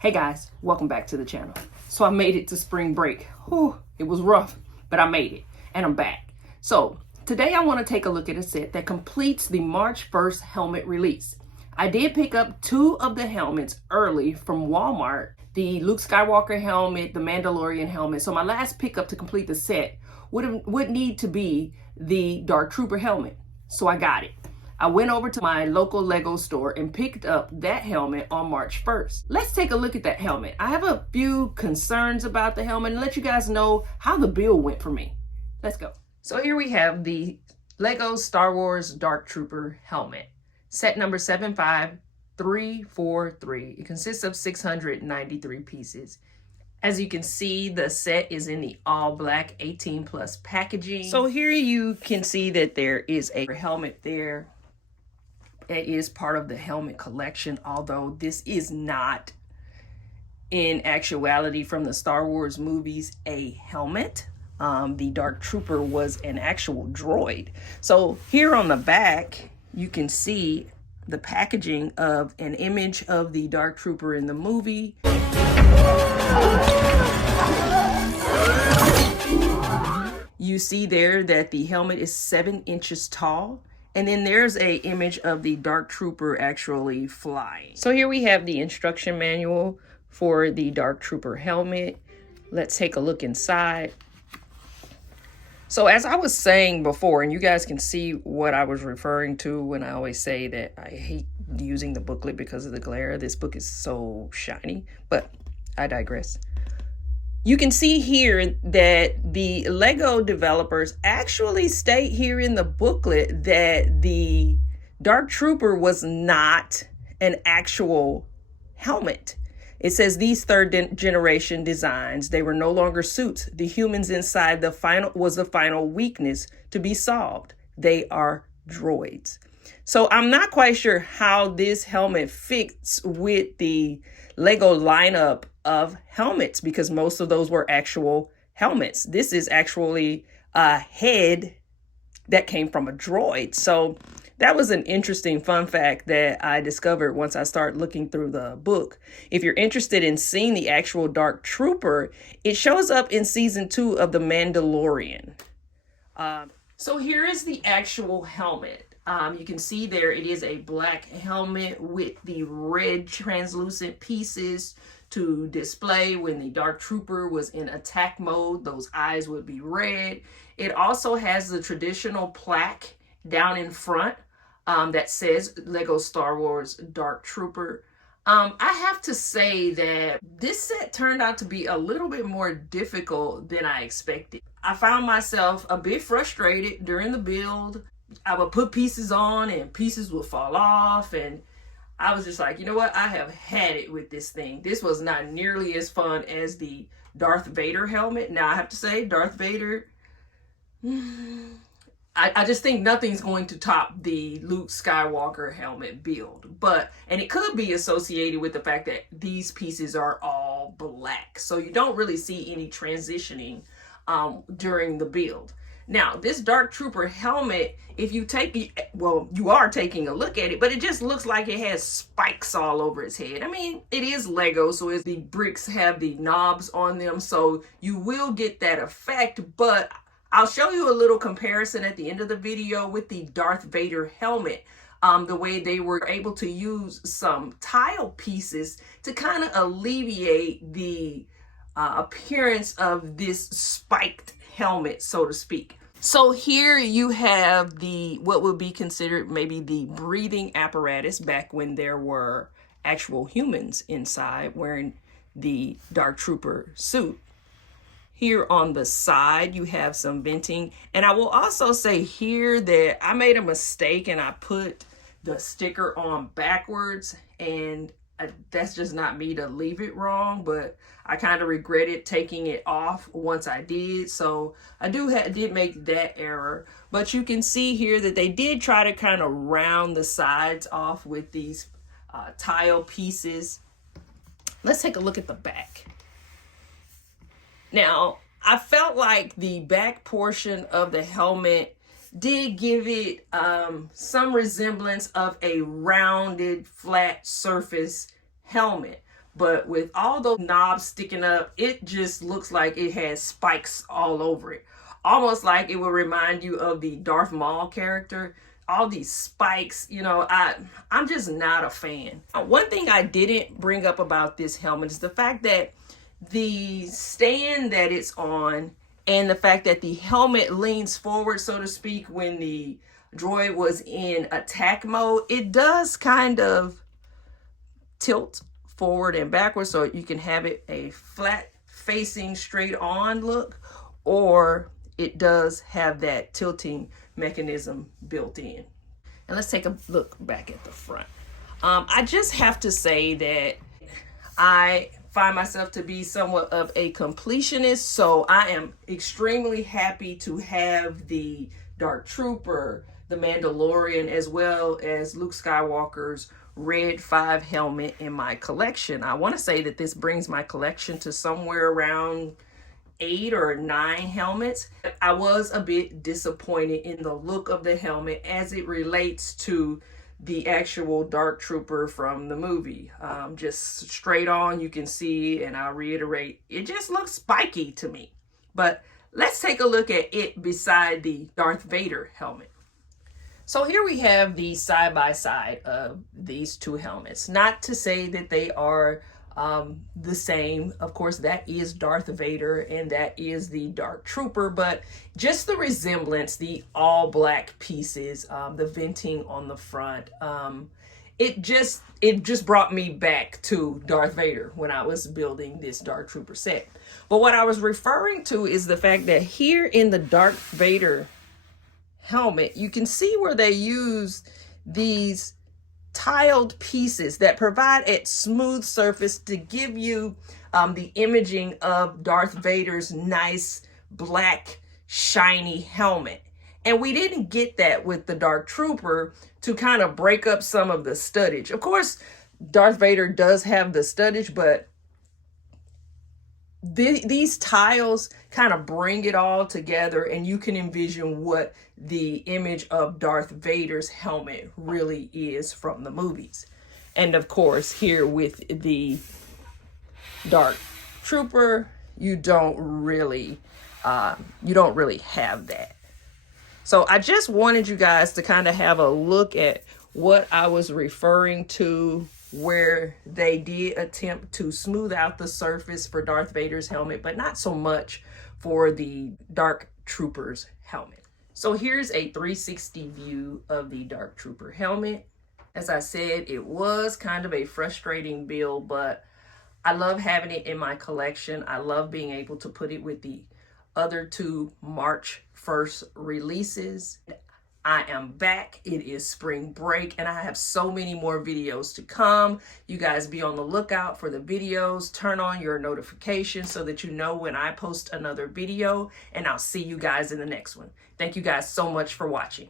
Hey guys, welcome back to the channel. So I made it to spring break. Whew, it was rough, but I made it and I'm back. So today I want to take a look at a set that completes the March 1st helmet release. I did pick up two of the helmets early from Walmart, the Luke Skywalker helmet, the Mandalorian helmet. So my last pickup to complete the set would need to be the Dark Trooper helmet. So I got it. I went over to my local Lego store and picked up that helmet on March 1st. Let's take a look at that helmet. I have a few concerns about the helmet and let you guys know how the build went for me. Let's go. So here we have the Lego Star Wars Dark Trooper helmet, set number 75343. It consists of 693 pieces. As you can see, the set is in the all black 18 plus packaging. So here you can see that there is a helmet there. It is part of the helmet collection, although this is not in actuality from the Star Wars movies a helmet. The Dark Trooper was an actual droid. So here on the back, you can see the packaging of an image of the Dark Trooper in the movie. You see there that the helmet is 7 inches tall. And then there's a image of the Dark Trooper actually flying. So here we have the instruction manual for the Dark Trooper helmet. Let's take a look inside. So as I was saying before, and you guys can see what I was referring to when I always say that I hate using the booklet because of the glare. This book is so shiny, but I digress. You can see here that the Lego developers actually state here in the booklet that the Dark Trooper was not an actual helmet. It says these third generation designs, they were no longer suits. The humans inside the final weakness to be solved. They are droids. So I'm not quite sure how this helmet fits with the Lego lineup of helmets because most of those were actual helmets. This is actually a head that came from a droid. So that was an interesting fun fact that I discovered once I started looking through the book. If you're interested in seeing the actual Dark Trooper, it shows up in season 2 of The Mandalorian. So here is the actual helmet. You can see there it is a black helmet with the red translucent pieces to display when the Dark Trooper was in attack mode. Those eyes would be red. It also has the traditional plaque down in front that says Lego Star Wars Dark Trooper. I have to say that this set turned out to be a little bit more difficult than I expected. I found myself a bit frustrated during the build. I would put pieces on and pieces would fall off, and I was just like, you know what? I have had it with this thing. This was not nearly as fun as the Darth Vader helmet. Now I have to say, Darth Vader, I just think nothing's going to top the Luke Skywalker helmet build. And it could be associated with the fact that these pieces are all black. So you don't really see any transitioning during the build. Now, this Dark Trooper helmet, if you you are taking a look at it, but it just looks like it has spikes all over its head. I mean, it is Lego, so the bricks have the knobs on them, so you will get that effect, but I'll show you a little comparison at the end of the video with the Darth Vader helmet. The way they were able to use some tile pieces to kind of alleviate the appearance of this spiked helmet, so to speak. So here you have what would be considered maybe the breathing apparatus back when there were actual humans inside wearing the Dark Trooper suit. Here on the side, you have some venting. And I will also say here that I made a mistake and I put the sticker on backwards, and that's just not me to leave it wrong, but I kind of regretted taking it off once I did. So I did make that error, but you can see here that they did try to kind of round the sides off with these tile pieces. Let's take a look at the back. Now, I felt like the back portion of the helmet did give it some resemblance of a rounded, flat surface helmet. but with all those knobs sticking up, it just looks like it has spikes all over it. Almost like it will remind you of the Darth Maul character. All these spikes, you know, I'm just not a fan. One thing I didn't bring up about this helmet is the fact that the stand that it's on and the fact that the helmet leans forward, so to speak, when the droid was in attack mode, it does kind of tilt forward and backwards, so you can have it a flat facing straight on look, or it does have that tilting mechanism built in. And let's take a look back at the front. I just have to say that I find myself to be somewhat of a completionist, so I am extremely happy to have the Dark Trooper, the Mandalorian, as well as Luke Skywalker's Red 5 helmet in my collection. I want to say that this brings my collection to somewhere around 8 or 9 helmets. I was a bit disappointed in the look of the helmet as it relates to the actual Dark Trooper from the movie. Just straight on, you can see, and I'll reiterate, it just looks spiky to me. But let's take a look at it beside the Darth Vader helmet. So here we have the side-by-side of these two helmets. Not to say that they are the same. Of course, that is Darth Vader and that is the Dark Trooper, but just the resemblance, the all black pieces, the venting on the front, it just brought me back to Darth Vader when I was building this Dark Trooper set. But what I was referring to is the fact that here in the Darth Vader helmet, you can see where they use these tiled pieces that provide a smooth surface to give you the imaging of Darth Vader's nice black shiny helmet. And we didn't get that with the Dark Trooper to kind of break up some of the studdage. Of course, Darth Vader does have the studdage, but these tiles kind of bring it all together, and you can envision what the image of Darth Vader's helmet really is from the movies. And of course, here with the Dark Trooper, you don't really have that. So I just wanted you guys to kind of have a look at what I was referring to, where they did attempt to smooth out the surface for Darth Vader's helmet, but not so much for the Dark Trooper's helmet. So here's a 360 view of the Dark Trooper helmet. As I said, it was kind of a frustrating build, but I love having it in my collection. I love being able to put it with the other two March 1st releases. I am back. It is spring break and I have so many more videos to come. You guys be on the lookout for the videos. Turn on your notifications so that you know when I post another video, and I'll see you guys in the next one. Thank you guys so much for watching.